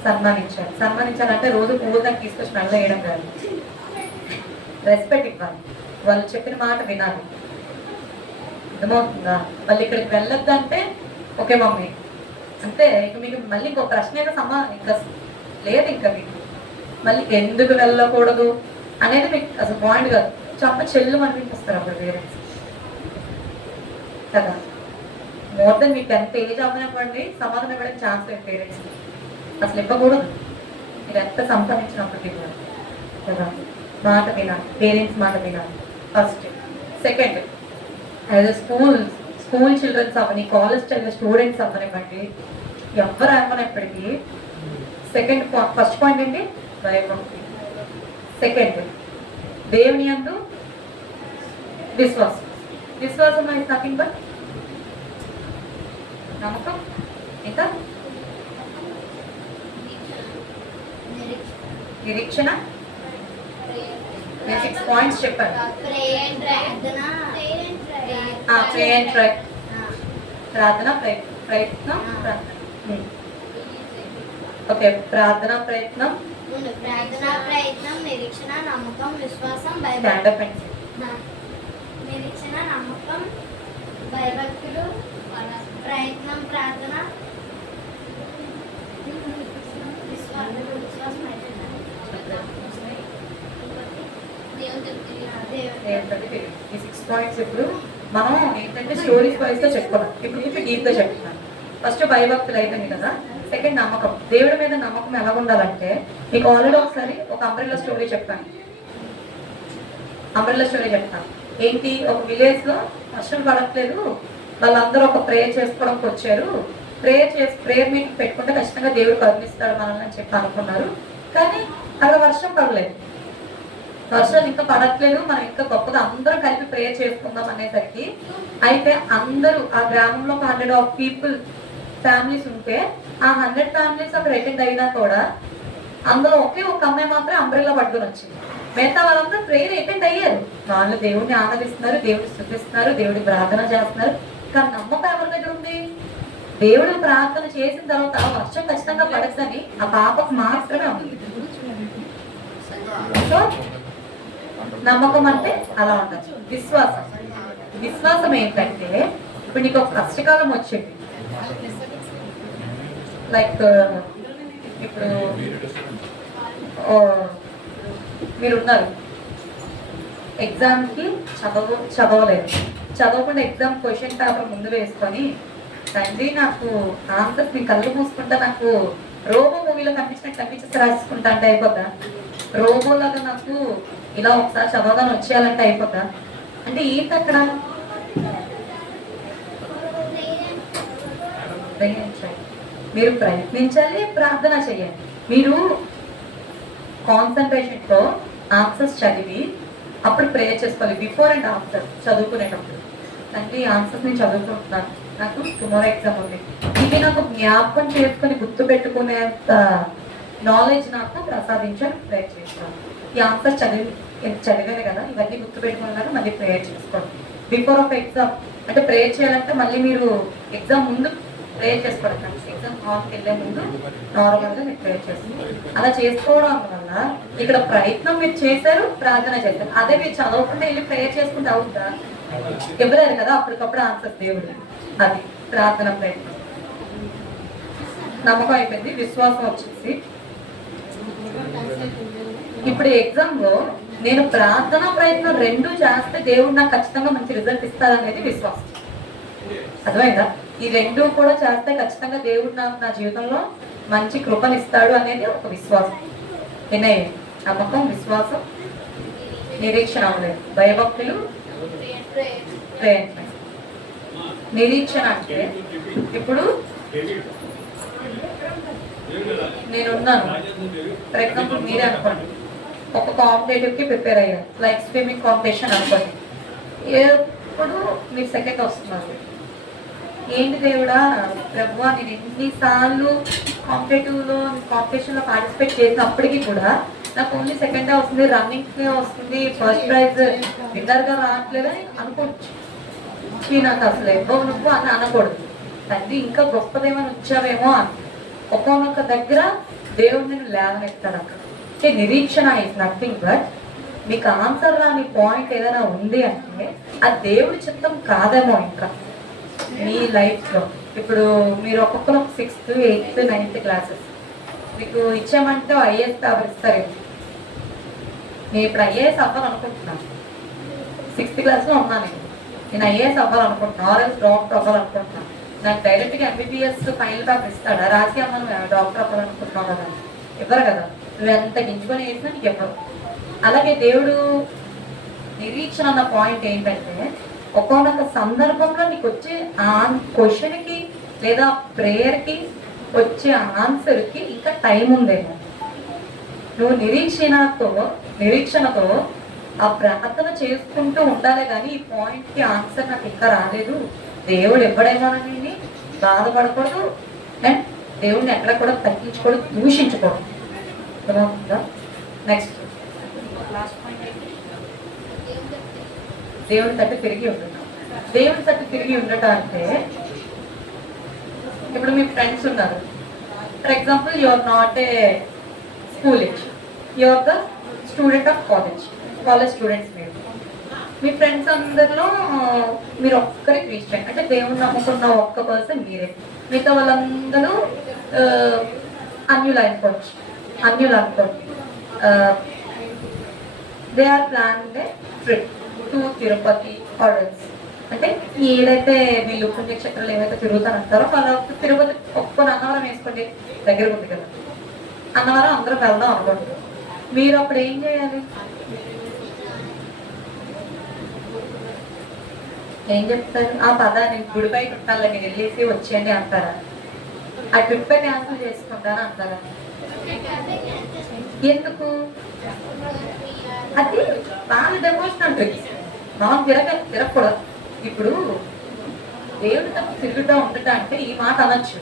సన్మానించాలి. సన్మానించాలంటే రోజు పువ్వులు దాన్ని తీసుకొచ్చి మెల్ల వేయడం కాదు, రెస్పెక్ట్ ఇవ్వాలి, వాళ్ళు చెప్పిన మాట వినాలి. అర్థమవుతుందా? వాళ్ళు ఇక్కడికి వెళ్ళొద్దంటే ఓకే మమ్మీ అంటే ఇక మీకు మళ్ళీ ఇంకో ప్రశ్న అయితే ఇంకా లేదు, ఇంకా మీకు మళ్ళీ ఎందుకు వెళ్ళకూడదు అనేది మీకు అసలు పాయింట్ కాదు. చంప చెల్లు అనిపించేస్తారు అప్పుడు పేరెంట్స్ కదా. మోర్ దెన్ మీకు ఎంత ఏజ్ అవ్వనివ్వండి సమాధానం ఇవ్వడానికి ఛాన్స్ లేదు పేరెంట్స్కి, అసలు ఇవ్వకూడదు. మీరు ఎంత సంపాదించినప్పటికీ కూడా కదా. మాట వినాలి, పేరెంట్స్ మాట వినాలి first. Second, as school childrens అవ్వని, కాలేజ్ చదివే స్టూడెంట్స్ అవ్వనివ్వండి, ఎవరు అవ్వనప్పటికీ సెకండ్ ఫస్ట్ పాయింట్ ఏంటి? భయభక్తి. సెకండ్, దేవుని యందు విశ్వాసం. విశ్వాసం ఇస్ నథింగ్ బట్ నమ్మకం. ఇంకా నిరీక్షణ. 6 పాయింట్స్ చెప్పాను. ప్రార్థన, ప్రయత్నం. ఓకే, ప్రార్థన, ప్రయత్నం, నిరీక్షణ, నమ్మకం, విశ్వాసం, స్టాండప్ అండ్ నిరీక్షణ, నమ్మకం, భయభక్తులు, ప్రయత్నం, ప్రార్థన, విశ్వాసం అయితే ఈ 6 పాయింట్స్ ఇప్పుడు మనం ఏంటంటే స్టోరీస్ వైజ్ గా చెప్పుకున్నాం. ఇప్పుడు డీప్ గా చెప్తున్నాను. ఫస్ట్ భయభక్తులు అయిపోయింది కదా. సెకండ్, నమ్మకం. దేవుడి మీద నమ్మకం ఎలా ఉండాలంటే మీకు ఆల్రెడీ ఒకసారి ఒక అంబ్రెల్లా స్టోరీ చెప్తాను. ఏంటి, ఒక విలేజ్ లో వర్షం పడట్లేదు, వాళ్ళందరూ ఒక ప్రేయర్ చేసుకోవడానికి వచ్చారు. ప్రేయర్ మీటింగ్ పెట్టుకుంటే ఖచ్చితంగా దేవుడు కరుణిస్తాడు మనల్ని అని చెప్పి అనుకున్నారు. కానీ అక్కడ వర్షం పడలేదు. వర్షాలు ఇంకా పడట్లేదు, మనం ఇంకా గొప్పగా అందరూ కలిపి ప్రేయర్ చేసుకుందాం అనేసరికి అయితే అందరూ ఆ గ్రామంలో 100 ఫ్యామిలీస్ ఉంటే ఆ 100 ఫ్యామిలీస్ అక్కడ అటెండ్ అయినా కూడా అందులో ఒకే ఒక అమ్మాయి మాత్రం అంబ్రెల్లా పట్టుకుని వచ్చింది. మిగతా వాళ్ళందరూ ప్రేయర్ అటెండ్ అయ్యారు, వాళ్ళు దేవుడిని ఆనందిస్తున్నారు, దేవుడిని స్తుతిస్తున్నారు, దేవుడిని ప్రార్థన చేస్తున్నారు. కానీ నమ్మకం ఎవరి దగ్గర ఉంది? దేవుడు ప్రార్థన చేసిన తర్వాత వర్షం ఖచ్చితంగా పడచ్చని ఆ పాపకు మాత్రమే ఉంది. సో నమ్మకం అంటే అలా ఉండదు. విశ్వాసం ఏంటంటే ఇప్పుడు నీకు ఒక కష్టకాలం వచ్చింది, లైక్ ఇప్పుడు మీరున్నారు ఎగ్జామ్కి చదవలేదు, చదవకుండా ఎగ్జామ్ క్వశ్చన్ పేపర్ ముందు వేసుకొని తండ్రి నాకు ఆన్సర్స్ మీ కళ్ళు మూసుకుంటా నాకు రోబో మూవీలో కనిపించేసి రాసుకుంటా అంటే అయిపోతా, రోబోలాగా నాకు ఇలా ఒకసారి చదవగానే వచ్చేయాలంటే అయిపోతా అంటే ఏంటి అక్కడ? మీరు ప్రయత్నించాలి, ప్రార్థన చేయాలి. మీరు కాన్సన్ట్రేషన్తో ఆన్సర్స్ చదివి అప్పుడు ప్రేయర్ చేసుకోవాలి. బిఫోర్ అండ్ ఆఫ్టర్ చదువుకునేటప్పుడు తండ్రి ఆన్సర్స్ నేను చదువుకుంటున్నాను, నాకు టుమారో ఎగ్జామ్ ఉంది, ఇది నాకు జ్ఞాపకం చేసుకొని గుర్తు పెట్టుకునేంత నాలెడ్జ్ నాకు ప్రసాదించాలి, ప్రేయర్ చేస్తాను. ఈ ఆన్సర్ చదివాను కదా, ఇవన్నీ గుర్తు పెట్టుకున్నాక మళ్ళీ ప్రేయర్ చేసుకోండి. బిఫోర్ ఆఫ్ ఎగ్జామ్ అంటే ప్రేయర్ చేయాలంటే మళ్ళీ మీరు ఎగ్జామ్ ముందు ప్రేయర్ చేసుకోవడం కాదు, ఎగ్జామ్ హాల్కి వెళ్ళే ముందు నార్మల్గా మీరు ప్రేయర్ చేసుకోండి. అలా చేసుకోవడం వల్ల ఇక్కడ ప్రయత్నం మీరు చేశారు, ప్రార్థన చేశారు. అదే మీరు చదవకుండా వెళ్ళి ప్రేయర్ చేసుకుంటే అవుతుందా? ఇవ్వలేరు కదా అప్పటికప్పుడు ఆన్సర్ దేవుడు. అది ప్రార్థన, ప్రయత్నం. నమ్మకం అయిపోయింది, విశ్వాసం వచ్చేసి ఇప్పుడు ఎగ్జామ్ లో నేను ప్రార్థన ప్రయత్నం 2 చేస్తే దేవుడు నాకు ఖచ్చితంగా మంచి రిజల్ట్ ఇస్తాడనేది విశ్వాసం. అర్థమైందా? ఈ 2 కూడా చేస్తే ఖచ్చితంగా దేవుడు నాకు నా జీవితంలో మంచి కృపను ఇస్తాడు అనేది ఒక విశ్వాసం. వినయం, నమ్మకం, విశ్వాసం, నిరీక్షణ అవ్వలేదు, భయభక్తులు, ప్రయత్నం. నిరీక్షణ అంటే ఇప్పుడు నేనున్నాను, ఫర్ ఎగ్జాంపుల్ మీరే అనుకోండి ఒక కాంపిటేటివ్కి ప్రిపేర్ అయ్యారు, లైక్ స్విమ్మింగ్ కాంపిటీషన్ అనుకోండి. ఎప్పుడు మీరు సెకండ్ వస్తున్నారు, ఏంటి దేవుడా ప్రభువా నేను ఎన్నిసార్లు కాంపిటీషన్లో పార్టిసిపేట్ చేసినప్పటికీ కూడా నాకు ఓన్లీ సెకండే వస్తుంది, రన్నింగ్కే వస్తుంది, ఫస్ట్ ప్రైజ్ విన్నర్గా రావట్లేదు అని అనుకోవచ్చు. నాకు అసలు ఇవ్వవు నువ్వు అని అనకూడదు. తండ్రి ఇంకా గొప్పదేమని వచ్చావేమో అని. ఒక్కొక్క దగ్గర దేవుడు నేను లేవనెత్తాడు అక్కడ. అంటే నిరీక్షణ ఇస్ నథింగ్ బట్ మీకు ఆన్సర్ రాని పాయింట్ ఏదైనా ఉంది అంటే అది దేవుడి చిత్తం కాదేమో. ఇంకా మీ లైఫ్లో ఇప్పుడు మీరు ఒక్కొక్కరు 6th, 8th, 9th క్లాసెస్ మీకు ఇచ్చామంటే ఐఏఎస్ ఆవరిస్తారేమో. నేను ఇప్పుడు ఐఏఎస్ అవ్వాలనుకుంటున్నాను. 6th క్లాస్లో ఉన్నాను. నేను ఐఏఎస్ అవ్వాలనుకుంటున్నాను, ఆర్ఎస్ డాక్టర్ అవ్వాలనుకుంటున్నాను. నాకు డైరెక్ట్గా ఎంబీబీఎస్ ఫైనల్ పేపర్ ఇస్తాడా? రాసి అమ్మ నువ్వు డాక్టర్ అవ్వాలనుకుంటున్నావు కదా, ఇవ్వరు కదా. నువ్వు ఎంత గింజుకొని వేసినా నీకు ఇవ్వరు. అలాగే దేవుడు నిరీక్షణ అన్న పాయింట్ ఏంటంటే ఒక్కొక్క సందర్భంలో నీకు వచ్చే క్వశ్చన్కి లేదా ప్రేయర్కి వచ్చే ఆన్సర్కి ఇంకా టైం ఉందేమో. నువ్వు నిరీక్షణతో ఆ ప్రార్థన చేసుకుంటూ ఉండాలి. కానీ ఈ పాయింట్కి ఆన్సర్ నాకు ఇంకా రాలేదు, దేవుడు ఎప్పుడేమోనని బాధపడకూడదు. అండ్ దేవుడిని ఎక్కడ కూడా తగ్గించుకోవడం, దూషించుకోవడం. అర్థమవుతుందా? నెక్స్ట్ లాస్ట్ పాయింట్ ఏంటి? దేవుని తట్టు తిరిగి ఉండటం. దేవుని తట్టు తిరిగి ఉండటం అంటే ఇప్పుడు మీ ఫ్రెండ్స్ ఉన్నారు. For example you are not a school age, you are the student of college students. మీరు మీ ఫ్రెండ్స్ అందరిలో మీరు ఒక్కరి క్రిస్టియన్, అంటే దేవుని నమ్ముకున్న ఒక్క పర్సన్ మీరే. మిగతా వాళ్ళందరూ అన్యులు అనుకోవచ్చు. They are plan trip to Tirupati orders. అంటే ఏదైతే వీళ్ళు పుణ్యక్షేత్రాలు ఏవైతే తిరుగుతానంటారో వాళ్ళ తిరుపతి ఒక్కొని అన్నవరం వేసుకోండి, దగ్గర ఉంది కదా, అన్నవరం అందరూ వెళ్దాం అనుకోండి. మీరు అప్పుడు ఏం చేయాలి? ఏం చెప్తారు? ఆ పదాన్ని గుడి బయట ఉంటాను, నేను వెళ్ళేసి వచ్చేయండి అంటారా? ఆ ట్రిప్ క్యాన్సిల్ చేసుకుంటారా అంటారా? ఎందుకు? అది వాళ్ళ డెవోషనల్ ట్రిప్స్, మనం తిరగకూడదు. ఇప్పుడు దేవుడి తప్ప తిరుగుతూ ఉండటం అంటే ఈ మాట అనొచ్చు,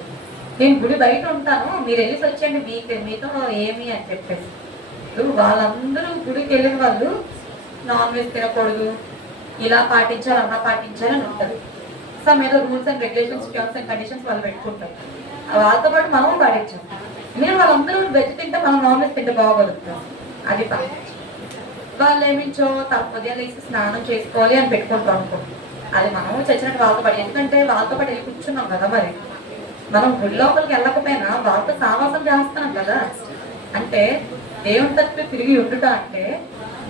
నేను గుడి బయట ఉంటాను మీరు వెళ్ళేసి వచ్చేయండి మీతో ఏమి అని చెప్పేసి. ఇప్పుడు వాళ్ళందరూ గుడికి వెళ్ళిన వాళ్ళు నాన్ వెజ్ తినకూడదు, ఇలా పాటించాలి అలా పాటించాలి అని ఉంటుంది. సమ్ ఏదో rules and regulations, terms and conditions వాళ్ళు పెట్టుకుంటారు. వాళ్ళతో పాటు మనం పాటించాం. నేను వాళ్ళందరూ వెజ్ తింటే మనం నాన్ వెజ్ తింటే బాగోగలుగుతాం, అది పాటించాం. వాళ్ళు ఏమించో ఉదయం వేసి స్నానం చేసుకోవాలి అని పెట్టుకుంటాం అనుకో, అది మనం చచ్చినట్టు వాళ్ళతో పాటు. ఎందుకంటే వాళ్ళతో పాటు వెళ్ళి కూర్చున్నాం కదా, మరి మనం గుడి లోపలికి వెళ్ళకపోయినా వాళ్ళతో సావాసం చేస్తున్నాం కదా. అంటే దేవుని తప్పి తిరిగి ఉండుట అంటే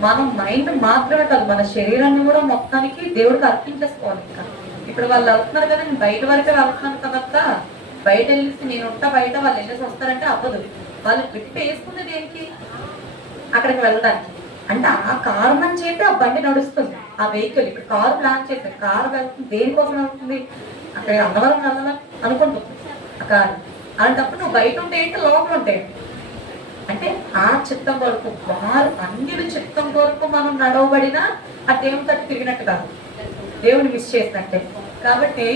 మనం మైండ్ మాత్రమే కాదు, మన శరీరాన్ని కూడా మొత్తానికి దేవుడికి అర్పించేసుకోవాలి. ఇంకా ఇప్పుడు వాళ్ళు వెళ్తున్నారు కదా, నేను బయట వరకే వెళ్తున్నాను కదా, బయట వెళ్ళేసి నేను ఉంటా బయట వాళ్ళు వెళ్ళేసి వస్తారంటే అవ్వదు. వాళ్ళు ట్రిప్ వేసుకుంది దేనికి? అక్కడికి వెళ్ళడానికి. అంటే ఆ కారణం చేస్తే ఆ బండి నడుస్తుంది, ఆ వెహికల్. ఇప్పుడు కారు ప్లాన్ చేస్తారు, కారు వెళ్తుంది దేనికోసం వెళ్తుంది? అక్కడ అన్నవరం వెళ్ళాలని అనుకుంటుంది ఆ కారు. అలాంటప్పుడు నువ్వు బయట ఉంటే ఏంటి, లోపల ఉంటే అంటే ఆ చిత్తం కొరకు, వారు అన్యుల చిత్తం కొరకు మనం నడవబడినా ఆ దేవుని తట్టు తిరిగినట్టు కాదు, దేవుని మిస్ చేసినట్టే. కాబట్టి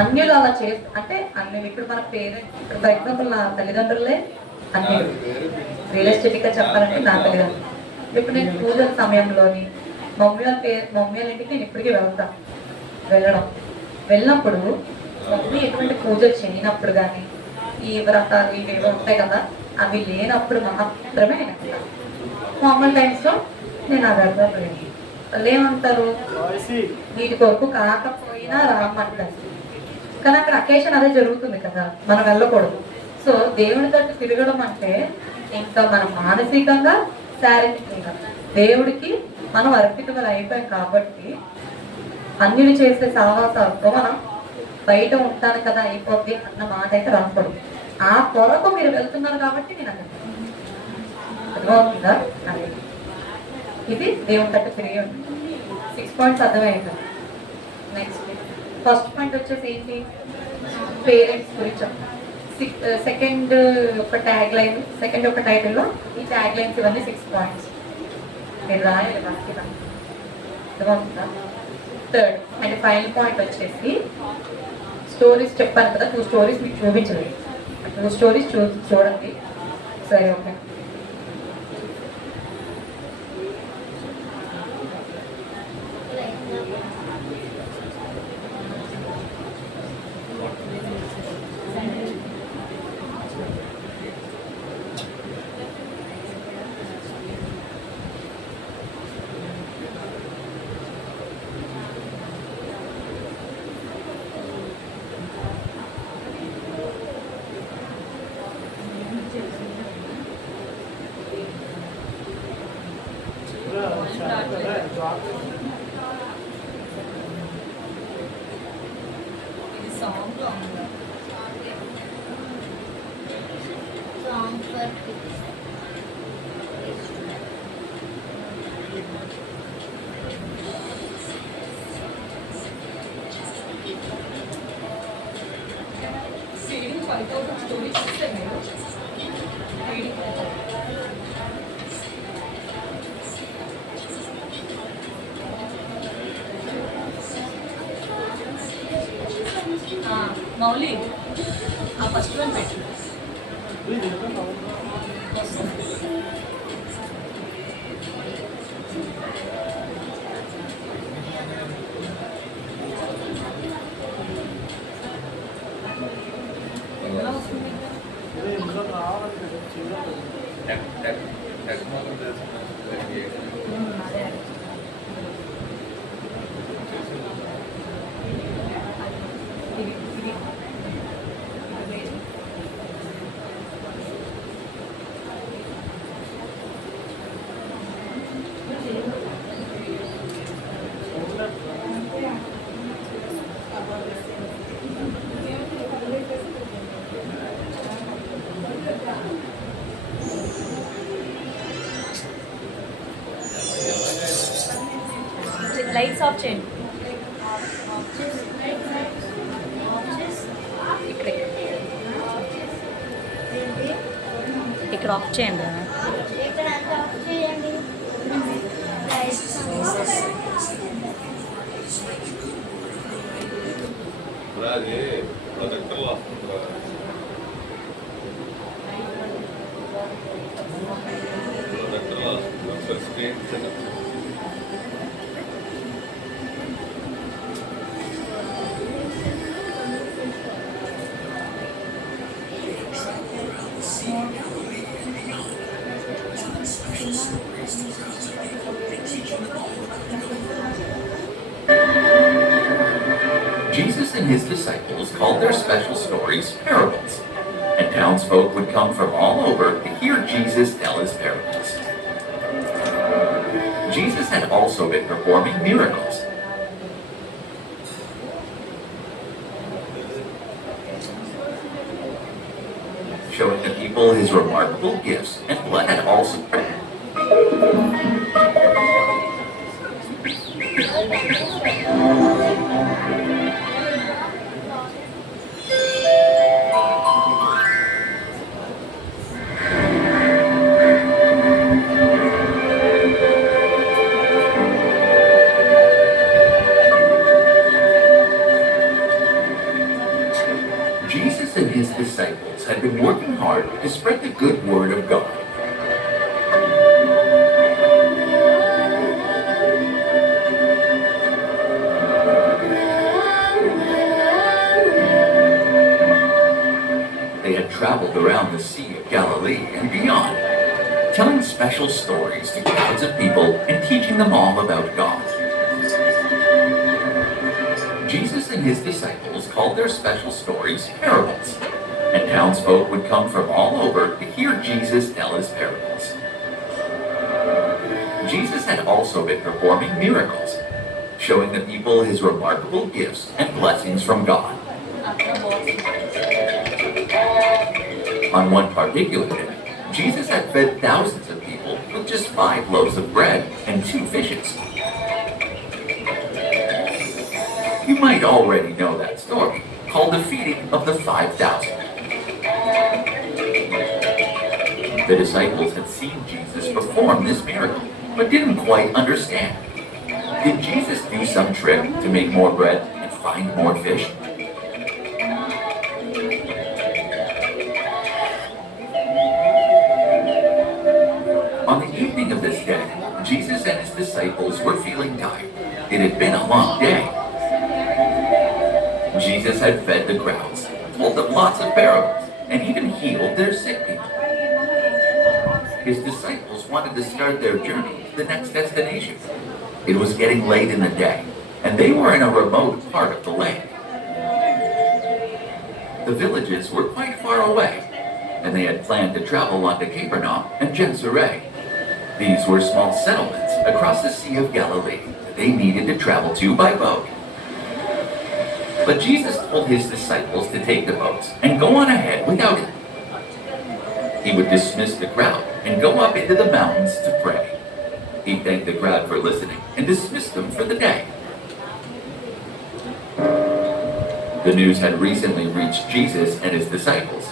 అన్యులు అలా చేస్తే అంటే అన్యులు. ఇప్పుడు మన పేరెంట్స్, ఇప్పుడు ఫర్ ఎగ్జాంపుల్ నా తల్లిదండ్రులే అన్యులు. రియలిస్టిక్ గా చెప్పాలంటే నా తల్లిదండ్రులు. ఇప్పుడు నేను పూజల సమయంలోని మమ్మీ వాళ్ళ ఇంటికి నేను ఇప్పటికీ వెళ్ళినప్పుడు మమ్మీ ఎటువంటి పూజలు చేయనప్పుడు కానీ, ఈ వ్రతాలు ఇవేవో ఉంటాయి కదా, అవి లేనప్పుడు మాత్రమే నేను మామూలు టైమ్స్లో నేను ఆ వ్రతాలు వెళ్ళి వాళ్ళు ఏమంటారు, వీటి కొరకు కాకపోయినా రామంటారు. కానీ అక్కడ అకేషన్ అదే జరుగుతుంది కదా, మనం వెళ్ళకూడదు. సో దేవుని తట్టు తిరగడం అంటే ఇంకా మనం మానసికంగా, శారీరకంగా దేవుడికి మనం అర్పితములు అయిపోయాం. కాబట్టి అన్నిలు చేసే సావాసాలతో మనం బయట ఉంటాను కదా అయిపోద్ది అన్న మాట అయితే రాకూడదు. ఆ కొరకు మీరు వెళ్తున్నారు కాబట్టి నేను అర్థమవుతుందా? ఇది దేవుని తట్టు తిరిగి ఉంటుంది. 6 పాయింట్స్ అర్థమయ్యాయి. నెక్స్ట్ ఫస్ట్ పాయింట్ వచ్చేసి ఏంటి? పేరెంట్స్ గురించి. సెకండ్ ఒక ట్యాగ్ లైన్, సెకండ్ ఒక టైటిల్లో ఈ ట్యాగ్ లైన్స్ ఇవన్నీ 6 పాయింట్స్ మీరు రాయాలి మనకి. అర్థమవుతుందా? థర్డ్ అండ్ ఫైనల్ పాయింట్ వచ్చేసి స్టోరీస్ చెప్పాను కదా, 2 స్టోరీస్ మీకు చూపించలేదు. 2 స్టోరీస్ చూడండి. సరే, ఓకే. ఇది song song for kids. Reading 5000 story చూస్తే మీరు రీడింగ్ మౌలి ఆ ఫస్ట్ వన్ పెట్టు ఎలా వస్తుంది అదే ఇది ఇది అదే లైట్స్ ఆఫ్ చేయండి ఇక్కడ ఇక్కడ ఆఫ్ చేయండి ఇక్కడ అంతా ఆఫ్ చేయండి. అది ప్రొజెక్టర్ వస్తుందా ప్రొజెక్టర్ వస్తుంది ఒకసారి screen Jesus and his disciples called their special stories parables, and townsfolk would come from all over to hear Jesus tell his parables. Jesus had also been performing miracles. Showing the people his remarkable gifts, and blood had also Jesus and his disciples had been working hard to spread the good word of God. They had traveled around the Sea of Galilee and beyond, telling special stories to crowds of people and teaching them all about God. Jesus and his disciples called their special stories parables, and townsfolk would come from all over to hear Jesus tell his parables. Jesus had also been performing miracles, showing the people his remarkable gifts and blessings from God. On one particular day, Jesus had fed thousands of people with just 5 loaves of bread and 2 fishes. You might already know that story, called the feeding of the 5,000. The disciples had seen Jesus perform this miracle, but didn't quite understand. Did Jesus do some trick to make more bread and find more fish? On the evening of this day, Jesus and his disciples were feeling tired. It had been a long day. Jesus had fed the crowds, told them lots of parables, and even healed their sick people. His disciples wanted to start their journey to the next destination. It was getting late in the day, and they were in a remote part of the land. The villages were quite far away, and they had planned to travel on to Capernaum and Gennesaret. These were small settlements across the Sea of Galilee that they needed to travel to by boat. But Jesus told his disciples to take the boats and go on ahead without him. He would dismiss the crowd and go up into the mountains to pray. He thanked the crowd for listening and dismissed them for the day. The news had recently reached Jesus and his disciples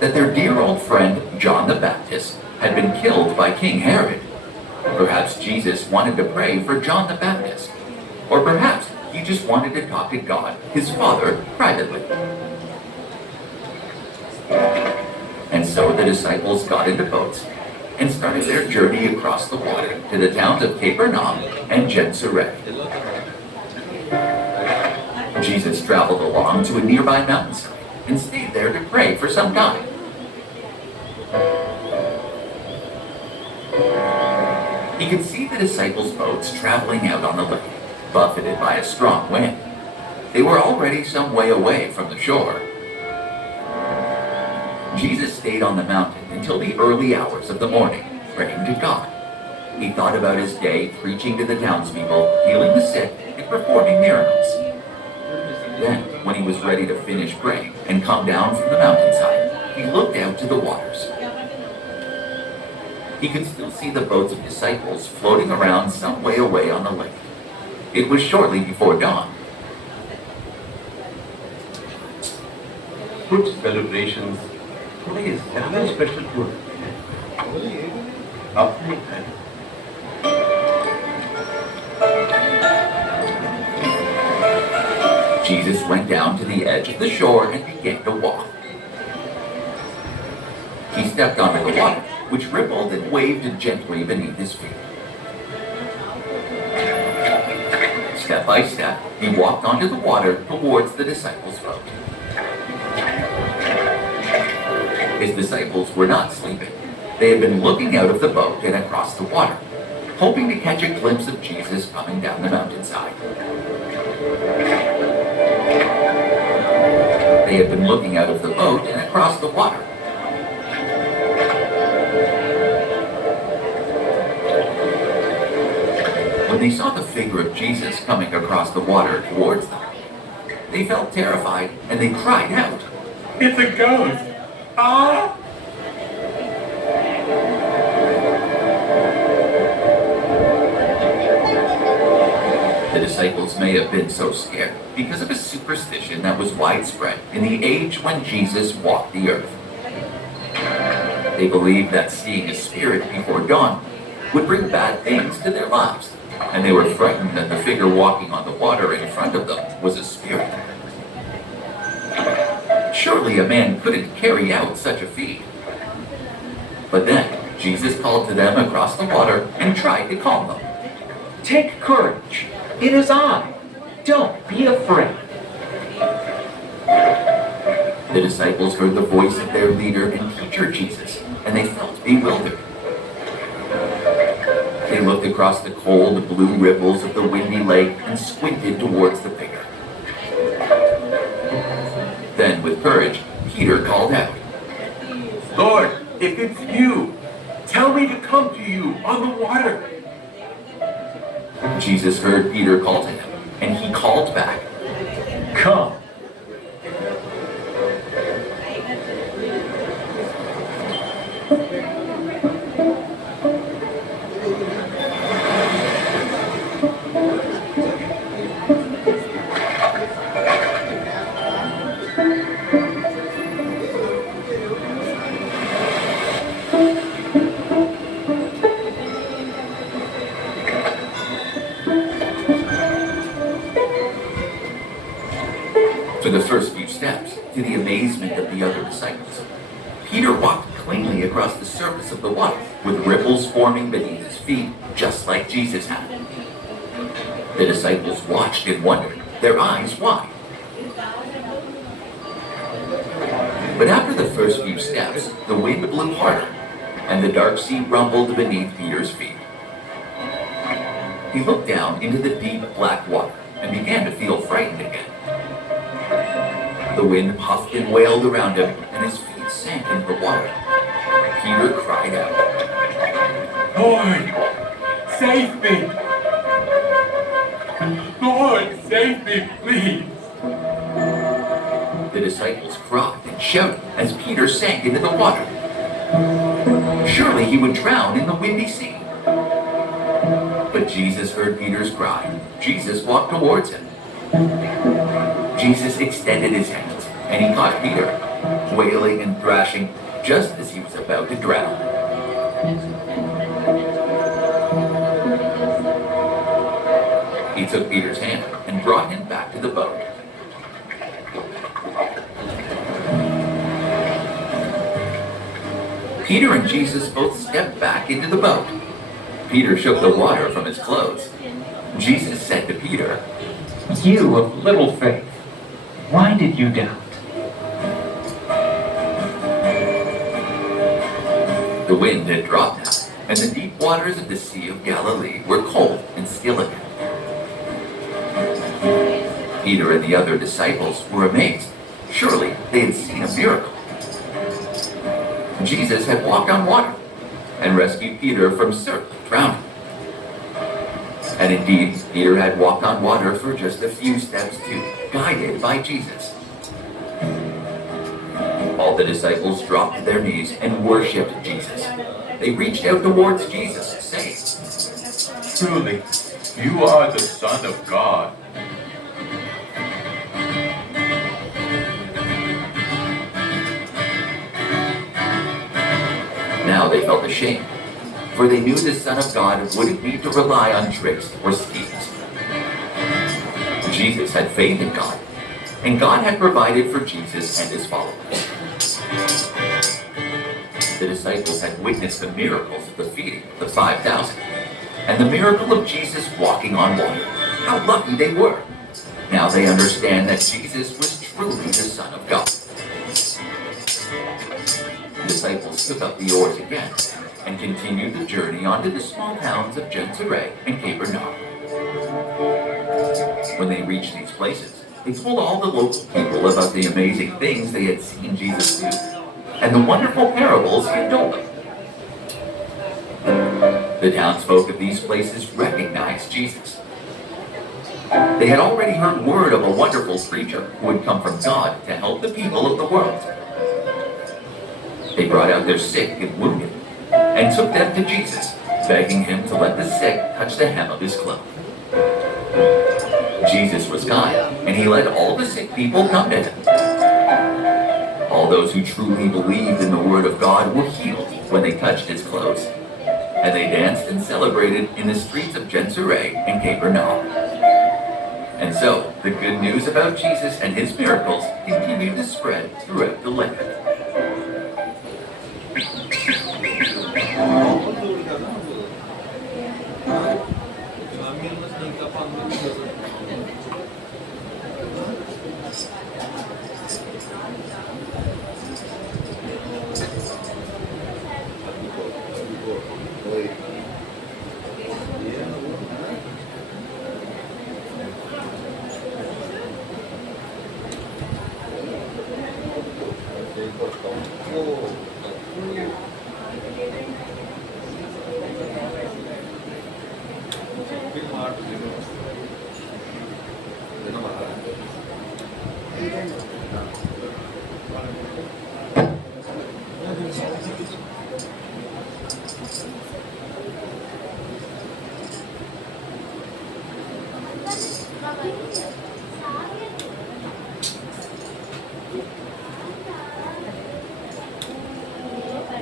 that their dear old friend John the Baptist had been killed by King Herod. Perhaps Jesus wanted to pray for John the Baptist, or perhaps he just wanted to talk to God, his Father, privately. And so the disciples got into boats and started their journey across the water to the towns of Capernaum and Gennesaret. Jesus traveled along to a nearby mountainside and stayed there to pray for some time. He could see the disciples' boats traveling out on the lake, buffeted by a strong wind. They were already some way away from the shore. Jesus stayed on the mountain until the early hours of the morning, praying to God. He thought about his day preaching to the townspeople, healing the sick, and performing miracles. Then, when he was ready to finish praying and come down from the mountainside, he looked out to the waters. He could still see the boats of disciples floating around some way away on the lake. It was shortly before dawn. Food celebrations. Today is a very special food. Afternoon time. Jesus went down to the edge of the shore and began to walk. He stepped onto the water, which rippled and waved gently beneath his feet. Step by step, he walked onto the water towards the disciples' boat. His disciples were not sleeping. They had been looking out of the boat and across the water, hoping to catch a glimpse of Jesus coming down the mountainside. They had been looking out of the boat and across the water. When they saw the figure of Jesus coming across the water towards them, they felt terrified and they cried out, It's a ghost! Ah! The disciples may have been so scared because of a superstition that was widespread in the age when Jesus walked the earth. They believed that seeing a spirit before dawn would bring bad things to their lives, and they were frightened that the figure walking on the water in front of them was a spirit. Surely a man couldn't carry out such a feat. But then Jesus called to them across the water and tried to calm them. Take courage. It is I. Don't be afraid. The disciples heard the voice of their leader and teacher Jesus, and they felt bewildered. They looked across the cold blue ripples of the windy lake and squinted towards the figure. Then, with courage, Peter called out, Lord, if it's you, tell me to come to you on the water. Jesus heard Peter call to him, and he called back, Come. For the first few steps, to the amazement of the other disciples, Peter walked cleanly across the surface of the water, with ripples forming beneath his feet, just like Jesus had. The disciples watched in wonder, their eyes wide. But after the first few steps, the wind blew harder, and the dark sea rumbled beneath Peter's feet. He looked down into the deep black water and began to feel frightened again. The wind puffed and wailed around him, and his feet sank into the water. Peter cried out, Lord, save me! Save me, please. The disciples cried and shouted as Peter sank into the water. Surely he would drown in the windy sea. But Jesus heard Peter's cry. Jesus walked towards him. Jesus extended his hands, and he caught Peter, wailing and thrashing just as he was about to drown. He took Peter's hand and brought him back to the boat. Peter and Jesus both stepped back into the boat. Peter shook the water from his clothes. Jesus said to Peter, You of little faith, why did you doubt? The wind had dropped now, and the deep waters of the Sea of Galilee were cold and still again. Peter and the other disciples were amazed. Surely they had seen a miracle. Jesus had walked on water and rescued Peter from certain drowning. And indeed, Peter had walked on water for just a few steps too, guided by Jesus. All the disciples dropped to their knees and worshipped Jesus. They reached out towards Jesus, saying, Truly, you are the Son of God. Now they felt ashamed, for they knew the Son of God wouldn't need to rely on tricks or schemes. Jesus had faith in God, and God had provided for Jesus and his followers. The disciples had witnessed the miracles of the feeding of the 5,000, and the miracle of Jesus walking on water. How lucky they were! Now they understand that Jesus was truly the Son of God. The disciples took up the oars again and continued the journey onto the small towns of Gennesaret and Capernaum. When they reached these places, they told all the local people about the amazing things they had seen Jesus do and the wonderful parables he had told them. The townsfolk of these places recognized Jesus. They had already heard word of a wonderful preacher who had come from God to help the people of the world. They brought out their sick and wounded and took them to Jesus, begging him to let the sick touch the hem of his cloak. Jesus was kind, and he let all the sick people come to him. All those who truly believed in the word of God were healed when they touched his clothes, and they danced and celebrated in the streets of Gennesaret and Capernaum. And so, the good news about Jesus and his miracles continued to spread throughout the land.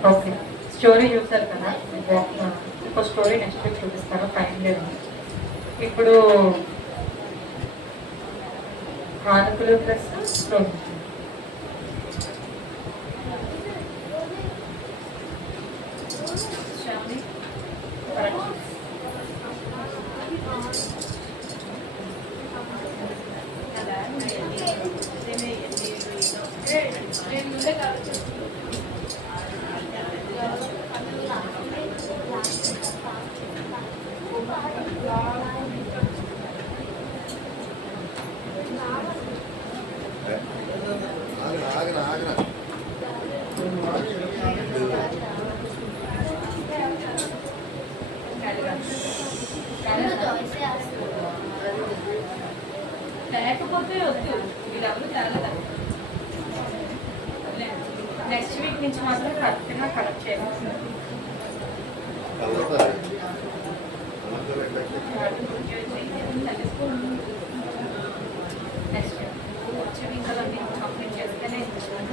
Okay story చూసారు కదా ఇంకో స్టోరీ నెక్స్ట్ వీక్ చూపిస్తారు టైం లేదు. ఇప్పుడు ఆనుకులు ప్లస్ స్టోరీ లేకపోతే వద్దు, మీరు ఎవరు తేలేదా? నెక్స్ట్ వీక్ నుంచి మాత్రం కరెక్ట్గా కలెక్ట్ చేయాలి. నెక్స్ట్ వచ్చే వీక్ అన్నీ కంప్లీట్ చేస్తేనే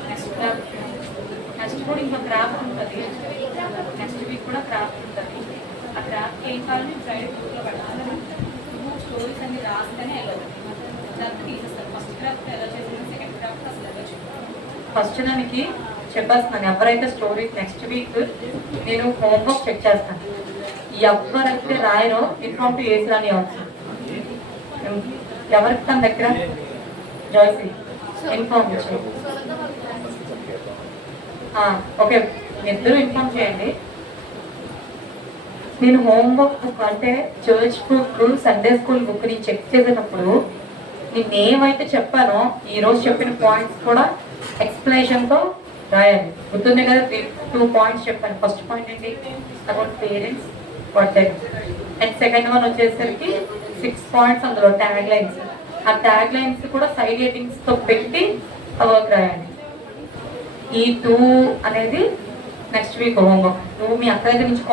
నెక్స్ట్ కూడా ఇంకా క్రాఫ్ట్ ఉంటుంది. నెక్స్ట్ వీక్ కూడా క్రాఫ్ట్ ఉంటుంది. ఆ క్రాఫ్ట్కి ఏం కావాలని ఫ్రైడే గ్రూప్లో పెడతాను. స్టోరీస్ అన్ని రాస్తేనే వెళ్ళదు, దాంతో తీసేస్తారు. ఫస్ట్ క్రాఫ్ట్ ఎలా చేసింది, సెకండ్ క్రాఫ్ట్ అసలు ఎలా చేయాలి. ఫస్ట్ దానికి చెప్పేస్తున్నాను, ఎవరైతే స్టోరీస్ నెక్స్ట్ వీక్ నేను హోంవర్క్ చెక్ చేస్తాను. ఎవరైతే రాయరో ఇన్ఫార్మ్ టు ఏసులని అవసరం. ఎవరికి తన దగ్గర జాయిసీ ఇన్ఫార్మ్ చేయండి. ఓకే, ఇద్దరు ఇన్ఫార్మ్ చేయండి. నేను హోంవర్క్ బుక్ అంటే church book, Sunday school book ని చెక్ చేసేటప్పుడు నేను ఏమైతే చెప్పానో ఈరోజు చెప్పిన పాయింట్స్ కూడా ఎక్స్ప్లెనేషన్తో రాయాలి. గుర్తుంది కదా, 2 పాయింట్స్ చెప్పాను. ఫస్ట్ పాయింట్ ఏంటి, about parents, what that, and second one వచ్చేసరికి 6 పాయింట్స్, అందులో ట్యాగ్ లైన్స్. ఆ ట్యాగ్ లైన్స్ కూడా సైడ్ హెడ్డింగ్స్తో పెట్టి వర్క్ రాయాలి. ఈ 2 అనేది నెక్స్ట్ వీక్ హోంవర్క్. నువ్వు మీ అక్క దగ్గర నుంచి